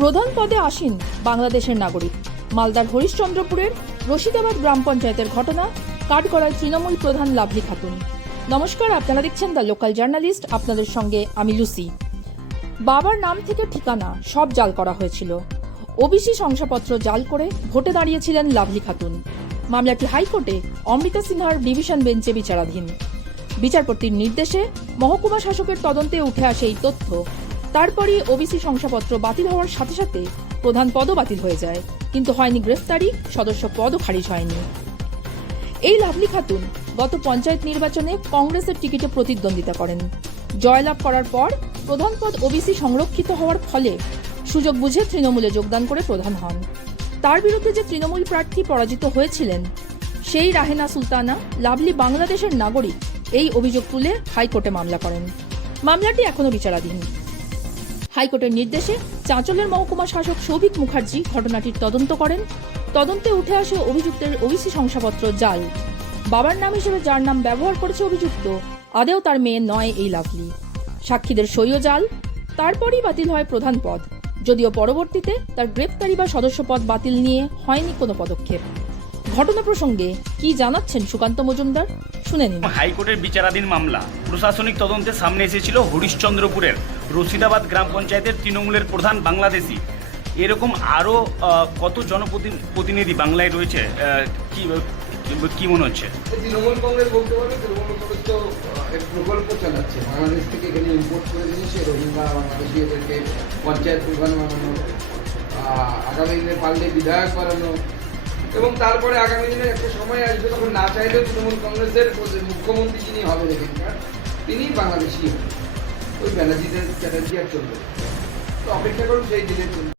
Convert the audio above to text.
প্রধান পদে আসীন বাংলাদেশের নাগরিক। মালদার হরিশ্চন্দ্রপুরের রশিদাবাদ গ্রাম পঞ্চায়েতের ঘটনা, কাঠগড়ায় তৃণমূল প্রধান লাভলি খাতুন। নমস্কার, আপনারা দেখছেন দ্য লোকাল জার্নালিস্ট, আপনাদের সঙ্গে আমি লুসি। বাবার নাম থেকে ঠিকানা সব জাল করা হয়েছিল। ওবিসি শংসাপত্র জাল করে ভোটে দাঁড়িয়েছিলেন লাভলি খাতুন। মামলাটি হাইকোর্টে অমৃতা সিনহার ডিভিশন বেঞ্চে বিচারাধীন। বিচারপতির নির্দেশে মহকুমা শাসকের তদন্তে উঠে আসে এই তথ্য। তারপরই ওবিসি শংসাপত্র বাতিল হওয়ার সাথে সাথে প্রধান পদও বাতিল হয়ে যায়, কিন্তু হয়নি গ্রেফতারি, সদস্য পদও খারিজ হয়নি। এই লাভলি খাতুন গত পঞ্চায়েত নির্বাচনে কংগ্রেসের টিকিটে প্রতিদ্বন্দ্বিতা করেন। জয়লাভ করার পর প্রধান পদ ওবিসি সংরক্ষিত হওয়ার ফলে সুযোগ বুঝে তৃণমূলে যোগদান করে প্রধান হন। তার বিরুদ্ধে যে তৃণমূল প্রার্থী পরাজিত হয়েছিলেন, সেই রাহেনা সুলতানা লাভলি বাংলাদেশের নাগরিক, এই অভিযোগ তুলে হাইকোর্টে মামলা করেন। মামলাটি এখনো বিচারাধীন। হাইকোর্টের নির্দেশে চাঁচলের মহকুমা শাসক সৌভিক মুখার্জি ঘটনাটির তদন্ত করেন। তদন্তে উঠে আসে অভিযুক্তের ওবিসি শংসাপত্র জাল। বাবার নাম হিসেবে যার নাম ব্যবহার করেছে অভিযুক্ত, আদেও তার মেয়ে নয় এই লাভলি। সাক্ষীদের সইও জাল। তারপরই বাতিল হয় প্রধান পদ, যদিও পরবর্তীতে তার গ্রেফতারি বা সদস্য পদ বাতিল নিয়ে হয়নি কোনো পদক্ষেপ। ঘটনা প্রসঙ্গে কি জানাচ্ছেন সুকান্ত মজুমদার, শুনে নিন। হাইকোর্টের বিচারাধীন মামলা প্রশাসনিক তদন্তের সামনে এসেছিল হরিশ্চন্দ্রপুরের রশিদাবাদ গ্রাম পঞ্চায়েতের তৃণমূলের প্রধান বাংলাদেশি। এরকম আরও কত জনপ্রতিনিধি বাংলায় রয়েছে, কি মনে হচ্ছে? তৃণমূল কংগ্রেস বলতে পারে, তৃণমূল কংগ্রেস তো এক প্রকল্প চালাচ্ছে, বাংলাদেশ থেকে এখানে ইম্পোর্ট করে দিয়েছে রোহিঙ্গা বাংলাদেশি, এদেরকে পঞ্চায়েত প্রধান বানানো, আগামী দিনে পারলে বিধায়ক বানানো, এবং তারপরে আগামী দিনে একটা সময় আসবে তখন না চাইলেও তৃণমূল কংগ্রেসের মুখ্যমন্ত্রী যিনি হবে এখানকার, তিনি বাংলাদেশি হবে। ওই ব্যানার্জিদের চ্যাটার্জি আর চলবে, তো অপেক্ষা করুন সেই দিনের জন্য।